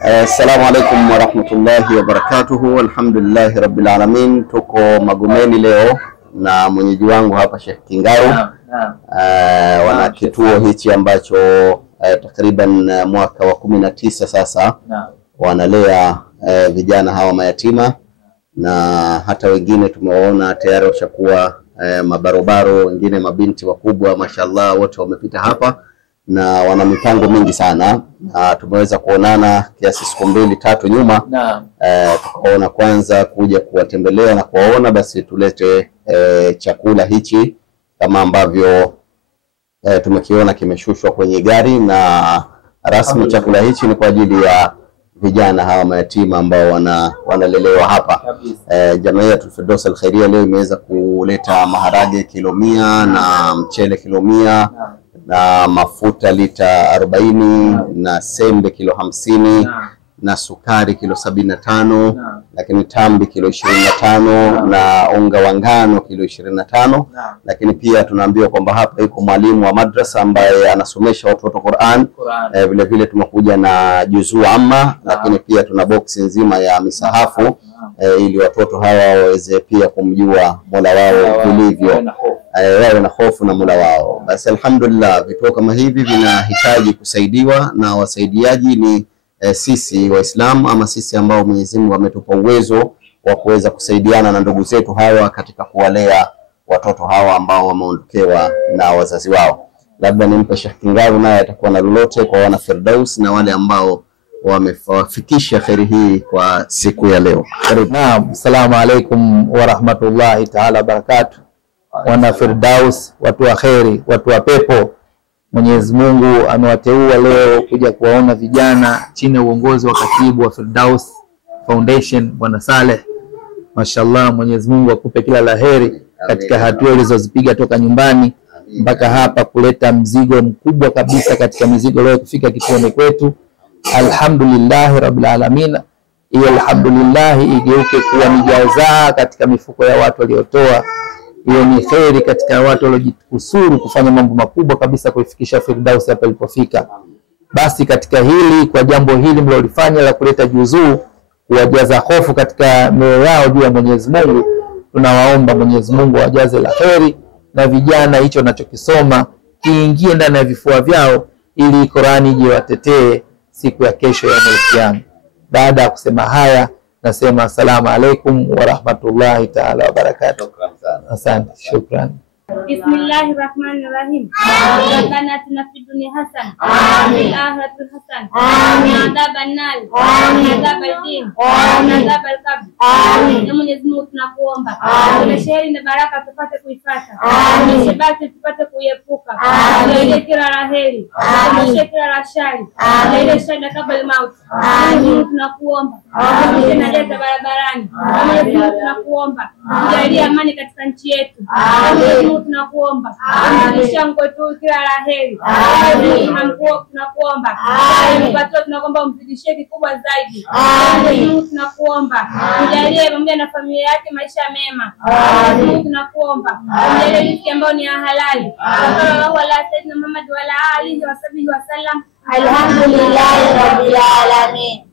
Assalamu alaikum warahmatullahi wabarakatuhu. Alhamdulillahi rabbil alamin. Tuko Magomeni leo na mwenyeji wangu hapa Sheikh Kingaru. Wana kituo hichi ambacho takriban mwaka wa 19 sasa wanalea vijana hawa mayatima, na hata wengine tumewaona tayari washakuwa mabarobaro, wengine mabinti wakubwa, mashallah, wote wamepita hapa na wana mipango mingi sana. Tumeweza kuonana kiasi siku 2-3 nyuma. Tukaona kwanza kuja kuwatembelea na kuwaona, basi tulete chakula hichi kama ambavyo tumekiona kimeshushwa kwenye gari, na rasmi chakula hichi ni kwa ajili ya vijana hawa mayatima ambao wanalelewa hapa. Jamiatul Firdaus Al-Khairia leo imeweza kuleta maharage kilo 100 na mchele kilo 100 na mafuta lita 40 na sembe kilo 50 na sukari kilo 75, lakini tambi kilo 25 na unga wa ngano kilo 25. Lakini pia tunaambiwa kwamba hapa yuko mwalimu wa madrasa ambaye anasomesha watoto Qur'an. Vile vile tumekuja na juzuu amma, lakini pia tuna boksi nzima ya misahafu ili watoto hawa waweze pia kumjua Mola wao vilivyo, wawe na hofu na Mola wao. Basi alhamdulillah, vituo kama hivi vinahitaji kusaidiwa, na wasaidiaji ni sisi Waislamu, ama sisi ambao Mwenyezi Mungu ametupa uwezo wa kuweza kusaidiana na ndugu zetu hawa katika kuwalea watoto hawa ambao wameondokewa na wazazi wao. Labda nimpe Sheikh Kingaru, naye atakuwa na lolote kwa wana Firdaus na wale ambao wamefikisha khairi hii kwa siku ya leo. Naam, assalamu alaikum wa rahmatullahi ta'ala barakatuh. Wana Firdaus, watu wa khairi, watu wa pepo. Mwenyezi Mungu amewateua leo kuja kuwaona vijana chini ya uongozi wa katibu wa Firdaus Foundation Bwana Saleh. Mashallah, Mwenyezi Mungu akupe kila laheri katika hatua ulizozipiga toka nyumbani mpaka hapa kuleta mzigo mkubwa kabisa katika mizigo leo kufika kituoni kwetu. Alhamdulillah rabbil alamin. Hiyo alhamdulillah igeuke kuwa ni jazaa katika mifuko ya watu waliotoa. Hiyo ni khairi katika watu waliojikusuru kufanya mambo makubwa kabisa kuifikisha Firdaus hapa ilipofika. Basi katika hili, kwa jambo hili mlilofanya la kuleta juzuu kuwajaza hofu katika mioyo yao juu ya Mwenyezi Mungu, tunawaomba Mwenyezi Mungu awajaze la khairi, na vijana hicho wanachokisoma kiingie ndani ya vifua vyao, ili Qur'ani ije watetee siku ya kesho ya Kiyama. Baada ya kusema haya, nasema assalamu alaikum wa rahmatullahi ta'ala wa barakatuh. Asante, shukran. Bismillahirrahmanirrahim. Rabbana atina fid dunya hasanah wa fil akhirati hasanah wa qina adhaban nar wa qina adhabal din wa qina adhabal qabr. Amin. Mwenyezi Mungu tunakuomba sheheri na baraka tupate kuifuata, shibati tupate kuiepuka, ile kila laheri, ile kila la shari, ile shada kabla mauti. Mungu tunakuomba tena jaza barabarani. Mungu tunakuomba jalia amani katika nchi yetu. Mungu tunakuomba mshango tu kila laheri. Mungu tunakuomba mpato, tunakuomba umzidishie kikubwa zaidi. Mungu tunakuomba ujalie pamoja na familia yake maisha mema. Mungu tunakuomba ujalie riziki ambayo ni halali. Sallallahu ala sayyidina Muhammad wa ala alihi wa sahbihi wa sallam. Alhamdulillah rabbil alamin.